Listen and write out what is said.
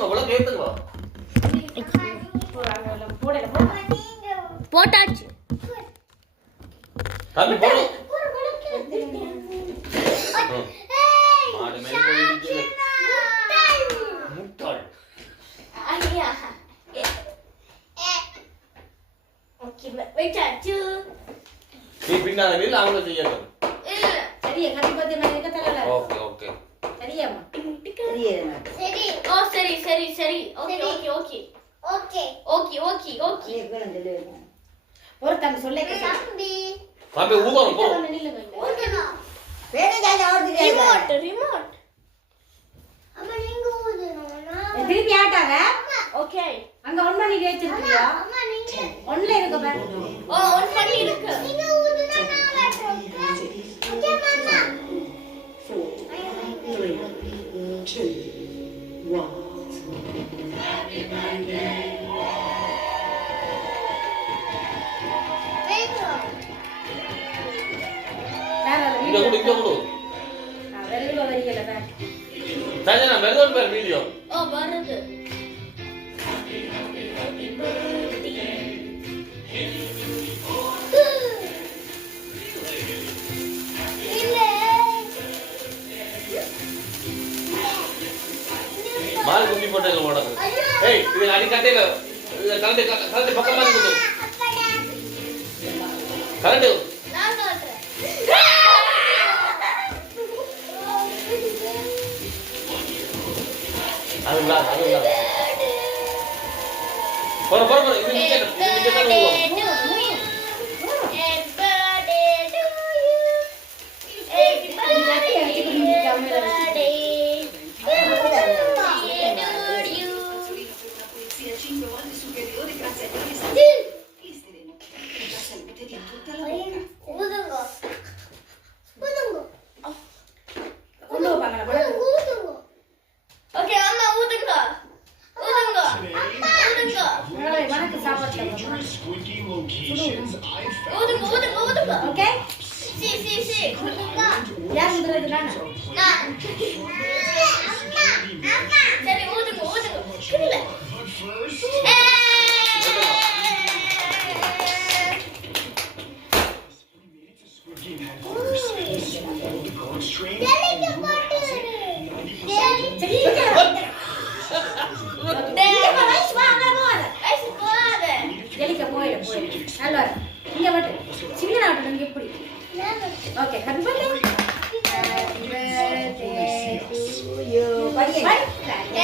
ஏத்துங்க விளக்கு ஏத்துங்க போட்டாச்சு தம்பி போடு மாடு மேல போயிடுச்சு முட்டாள் ஐயா ஓகே வெயிட்டாச்சு நீ பின்னால நில்லு அவங்க செய்யணும் இல்ல சரியா கண்டிப்பா மேல கத்தல ஓகே ஓகே சரியாமா சரி ஓ சரி சரி சரி okay okay okay okay okay okay okay ஒரு தம்பி சொல்லே தம்பி தம்பி ஊதணும் போ ஊதணும் வேற ஜால ஆடுது ரிமோட் அம்மா நீங்க ஊதணும் திருப்பி ஆட்டாங்க ஓகே அங்க ஆன் பண்ணி வச்சிருக்கியா அம்மா நீங்க ஆன்ல இருக்கு பாரு ஓ ஆன் பண்ணி இருக்கு நீங்க ஊதுனா நான் ஆட்றேன் ஓகே மாமா 4 3 2 1 Happy birthday இங்க கொடு வெறும் வரியில பாரு சஞ்சனா மெதுவா பாரு வீடியோ ஓ வருது மால் குட்டி போட்டேல ஓடுது ஏய் இது அடி கட்டையில கரண்ட் பக்கமா இருக்குது கரண்ட் நான் காட்றேன் அதுல போற இது நிக்க தான்